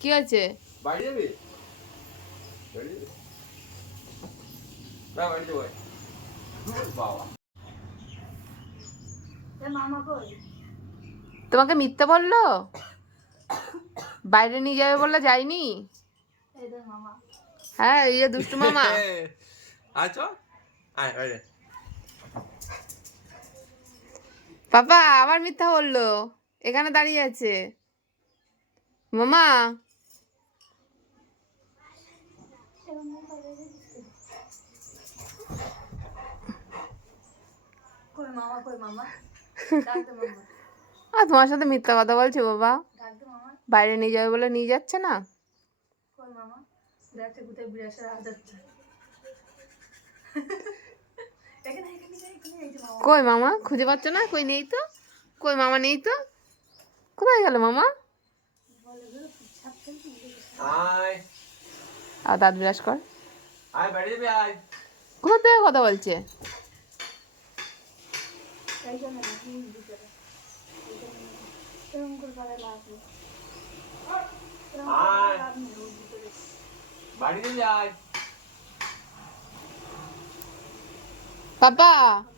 কি আছে বাড়ি যাবি? বাড়ি যাবি? না বাড়ি যাব বাবা। তোমাকে মিথ্যা বলল? বাইরে নিয়ে যাবে বললে যাইনি এই দেখ মামা। হ্যাঁ এই যে দুষ্টু মামা। আছো আয় বাইরে। পাপা আবার মিথ্যা বলল। এখানে দাঁড়িয়ে আছে। মামা। আর তোমার সাথে মিথ্যা কথা বলছে বাবা। বাইরে নিয়ে যাবে বলে নিয়ে যাচ্ছে না? কই মামা? খুঁজে পাচ্ছ না? কই নেই তো? কই মামা নেই তো? কোথায় গেল মামা? আর দাঁত বিরাজ কর। কোথা থেকে কথা বলছে? এই